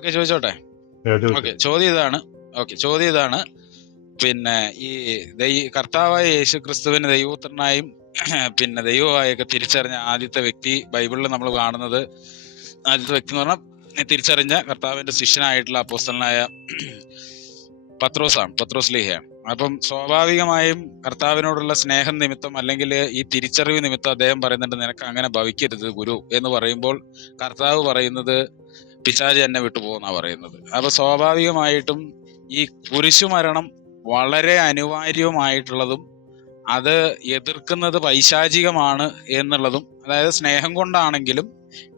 Okay ചോദിച്ചോട്ടെ? Okay ചോദ്യം ഇതാണ് ഓക്കെ ചോദ്യം ഇതാണ് പിന്നെ ഈ ദൈ കർത്താവായ യേശു ക്രിസ്തുവിന് ദൈവപുത്രനായും പിന്നെ ദൈവമായൊക്കെ തിരിച്ചറിഞ്ഞ ആദ്യത്തെ വ്യക്തി ബൈബിളിൽ നമ്മൾ കാണുന്നത് ആദ്യത്തെ വ്യക്തി എന്ന് പറഞ്ഞാൽ തിരിച്ചറിഞ്ഞ കർത്താവിന്റെ ശിഷ്യനായിട്ടുള്ള അപ്പോസ്തലനായ പത്രോസാണ് പത്രോസ് ലീഹയാണ്. അപ്പം സ്വാഭാവികമായും കർത്താവിനോടുള്ള സ്നേഹം നിമിത്തം അല്ലെങ്കിൽ ഈ തിരിച്ചറിവ് നിമിത്തം അദ്ദേഹം പറയുന്നുണ്ട് നിനക്ക് അങ്ങനെ ഭവിക്കരുത് ഗുരു എന്ന് പറയുമ്പോൾ കർത്താവ് പറയുന്നത് പിശാജ് എന്നെ വിട്ടുപോകുന്ന പറയുന്നത്. അപ്പൊ സ്വാഭാവികമായിട്ടും ഈ കുരിശുമരണം വളരെ അനിവാര്യമായിട്ടുള്ളതും അത് എതിർക്കുന്നത് പൈശാചികമാണ് എന്നുള്ളതും അതായത് സ്നേഹം കൊണ്ടാണെങ്കിലും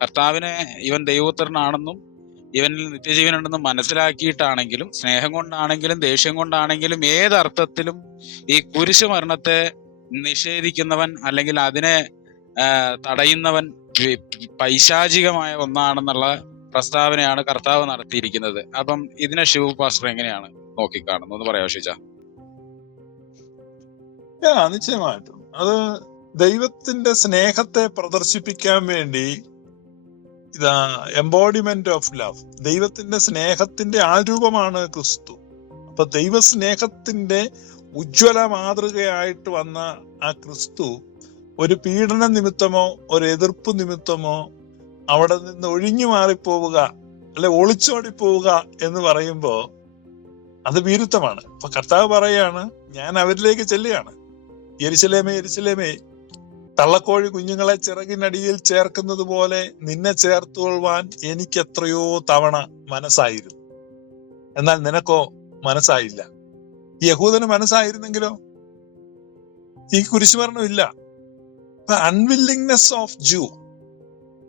കർത്താവിനെ ഇവൻ ദൈവപുത്രനാണെന്നും ഇവനിൽ നിത്യജീവനുണ്ടെന്നും മനസ്സിലാക്കിയിട്ടാണെങ്കിലും സ്നേഹം കൊണ്ടാണെങ്കിലും ദേഷ്യം കൊണ്ടാണെങ്കിലും ഏതർത്ഥത്തിലും ഈ കുരിശു മരണത്തെ നിഷേധിക്കുന്നവൻ അല്ലെങ്കിൽ അതിനെ തടയുന്നവൻ പൈശാചികമായ ഒന്നാണെന്നുള്ള പ്രസ്താവനയാണ് കർത്താവ് നടത്തിയിരിക്കുന്നത്. അപ്പം ഇതിനെ ശിവ പാസ്റ്റർ എങ്ങനെയാണ് നോക്കിക്കാണുന്നത്? ഒന്ന് പറയാമോ ഷിജ? നിശ്ചയമായിട്ടും. അത് ദൈവത്തിന്റെ സ്നേഹത്തെ പ്രദർശിപ്പിക്കാൻ വേണ്ടി ഇതാ എംബോഡിമെന്റ് ഓഫ് ലവ് ദൈവത്തിന്റെ സ്നേഹത്തിന്റെ ആരൂപമാണ് ക്രിസ്തു. അപ്പൊ ദൈവസ്നേഹത്തിന്റെ ഉജ്ജ്വല മാതൃകയായിട്ട് വന്ന ആ ക്രിസ്തു ഒരു പീഡന നിമിത്തമോ ഒരു എതിർപ്പ് നിമിത്തമോ അവിടെ നിന്ന് ഒഴിഞ്ഞു മാറിപ്പോവുക അല്ലെ ഒളിച്ചോടി പോവുക എന്ന് പറയുമ്പോ അത് വിരുദ്ധമാണ്. അപ്പൊ കർത്താവ് പറയാണ് ഞാൻ അവരിലേക്ക് ചെല്ലുകയാണ്. യെരുശലേമേ യെരുശലേമേ തള്ളക്കോഴി കുഞ്ഞുങ്ങളെ ചിറകിനടിയിൽ ചേർക്കുന്നത് പോലെ നിന്നെ ചേർത്തുകൊള്ളുവാൻ എനിക്ക് എത്രയോ തവണ മനസ്സായിരുന്നു. എന്നാൽ നിനക്കോ മനസ്സായില്ല. യഹൂദന് മനസ്സായിരുന്നെങ്കിലോ? ഈ കുരിശുമരണം ഇല്ല. അൺവില്ലിങ്നെസ് ഓഫ് ജൂ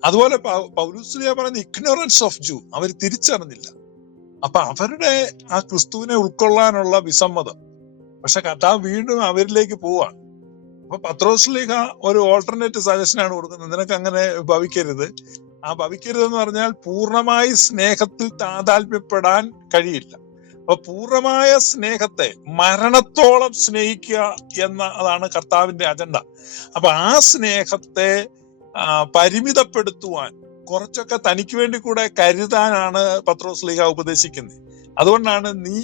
അതുപോലെ പൗലുസ്ലിയ പറയുന്ന ഇഗ്നോറൻസ് ഓഫ് ജൂ അവർ തിരിച്ചറിഞ്ഞില്ല. അപ്പൊ അവരുടെ ആ ക്രിസ്തുവിനെ ഉൾക്കൊള്ളാനുള്ള വിസമ്മതം. പക്ഷെ കർത്താവ് വീണ്ടും അവരിലേക്ക് പോവാണ്. അപ്പൊ പത്രോസ്ലിഹ ഒരു ഓൾട്ടർനേറ്റ് സജഷൻ ആണ് കൊടുക്കുന്നത്. നിനക്ക് അങ്ങനെ ഭവിക്കരുത്. ആ ഭവിക്കരുത് എന്ന് പറഞ്ഞാൽ പൂർണമായി സ്നേഹത്തിൽ താതാൽമ്യപ്പെടാൻ കഴിയില്ല. അപ്പൊ പൂർണമായ സ്നേഹത്തെ മരണത്തോളം സ്നേഹിക്കുക എന്ന അതാണ് കർത്താവിന്റെ അജണ്ട അപ്പൊ ആ സ്നേഹത്തെ പരിമിതപ്പെടുത്തുവാൻ കുറച്ചൊക്കെ തനിക്ക് വേണ്ടി കൂടെ കരുതാനാണ് പത്രോസ് ലീഗ ഉപദേശിക്കുന്നത് അതുകൊണ്ടാണ് നീ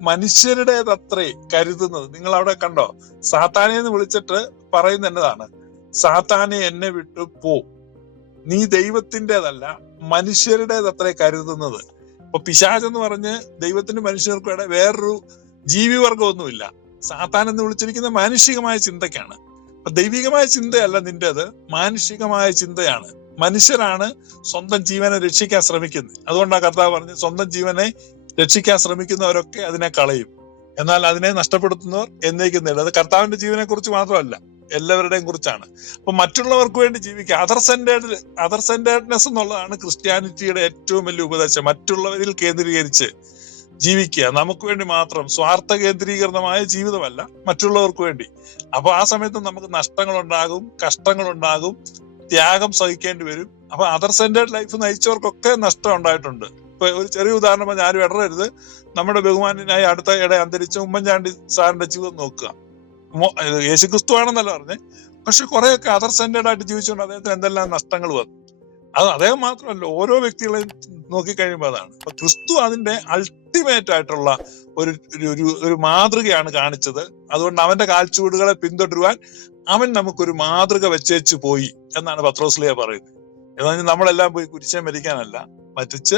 മനുഷ്യരുടേതത്രേ കരുതുന്നത്. നിങ്ങൾ അവിടെ കണ്ടോ? സാത്താനെ എന്ന് വിളിച്ചിട്ട് പറയുന്ന എന്നതാണ്. സാത്താനെ എന്നെ വിട്ടു പോ. നീ ദൈവത്തിന്റെതല്ല മനുഷ്യരുടേതത്രേ കരുതുന്നത്. അപ്പൊ പിശാജ് എന്ന് പറഞ്ഞ് ദൈവത്തിന് മനുഷ്യർക്കും വേറൊരു ജീവിവർഗമൊന്നുമില്ല. സാത്താൻ എന്ന് വിളിച്ചിരിക്കുന്ന മാനുഷികമായ ചിന്തക്കാണ് ദൈവികമായ ചിന്തയല്ല നിന്റെ അത് മാനുഷികമായ ചിന്തയാണ്. മനുഷ്യരാണ് സ്വന്തം ജീവനെ രക്ഷിക്കാൻ ശ്രമിക്കുന്നത്. അതുകൊണ്ടാണ് കർത്താവ് പറഞ്ഞത് സ്വന്തം ജീവനെ രക്ഷിക്കാൻ ശ്രമിക്കുന്നവരൊക്കെ അതിനെ കളയും. എന്നാൽ അതിനെ നഷ്ടപ്പെടുത്തുന്നവർ എന്നേക്കും നേടും അത് കർത്താവിന്റെ ജീവനെ കുറിച്ച് മാത്രമല്ല എല്ലാവരുടെയും കുറിച്ചാണ്. അപ്പൊ മറ്റുള്ളവർക്ക് വേണ്ടി ജീവിക്കുക. അതർ സെന്റേഡ് അതർ സെന്റേഡ്നെസ് എന്നുള്ളതാണ് ക്രിസ്ത്യാനിറ്റിയുടെ ഏറ്റവും വലിയ ഉപദേശം. മറ്റുള്ളവരിൽ കേന്ദ്രീകരിച്ച് ജീവിക്കുക. നമുക്ക് വേണ്ടി മാത്രം സ്വാർത്ഥ കേന്ദ്രീകൃതമായ ജീവിതമല്ല മറ്റുള്ളവർക്ക് വേണ്ടി. അപ്പൊ ആ സമയത്ത് നമുക്ക് നഷ്ടങ്ങൾ ഉണ്ടാകും കഷ്ടങ്ങൾ ഉണ്ടാകും ത്യാഗം സഹിക്കേണ്ടി വരും. അപ്പൊ അതർ സെന്റേഡ് ലൈഫ് നയിച്ചവർക്കൊക്കെ നഷ്ടം ഉണ്ടായിട്ടുണ്ട്. ഇപ്പൊ ഒരു ചെറിയ ഉദാഹരണം ഞാൻ ആരും ഇടറരുത്. നമ്മുടെ ബഹുമാനായി അടുത്ത ഇട അന്തരിച്ച ഉമ്മൻചാണ്ടി സാറിന്റെ ജീവിതം നോക്കുക. യേശു ക്രിസ്തു യേശുക്രിസ്തു ആണെന്നല്ല പറഞ്ഞേ. പക്ഷെ കുറെയൊക്കെ അതർ സെന്റേഡ് ആയിട്ട് ജീവിച്ചുകൊണ്ട് അദ്ദേഹത്തിന് എന്തെല്ലാം നഷ്ടങ്ങൾ വന്നു. അത് അദ്ദേഹം മാത്രമല്ല ഓരോ വ്യക്തികളെയും നോക്കിക്കഴിയുമ്പോൾ അതാണ്. അപ്പൊ ക്രിസ്തു അതിന്റെ അൾട്ടിമേറ്റ് ആയിട്ടുള്ള ഒരു ഒരു- ഒരു മാതൃകയാണ് കാണിച്ചത്. അതുകൊണ്ട് അവന്റെ കാൽച്ചുവടുകളെ പിന്തുടരുവാൻ അവൻ നമുക്കൊരു മാതൃക വെച്ചേച്ചു പോയി എന്നാണ് പത്രോസ്ലിയ പറയുന്നത്. എന്നാൽ നമ്മളെല്ലാം പോയി കുരിശേ മരിക്കാനല്ല മറ്റിച്ച്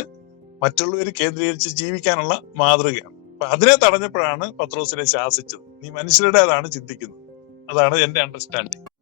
മറ്റുള്ളവർ കേന്ദ്രീകരിച്ച് ജീവിക്കാനുള്ള മാതൃകയാണ്. അപ്പൊ അതിനെ തടഞ്ഞപ്പോഴാണ് പത്രോസിനെ ശാസിച്ചത്. നീ മനുഷ്യരുടേതാണ് ചിന്തിക്കുന്നത്. അതാണ് എന്റെ അണ്ടർസ്റ്റാൻഡിങ്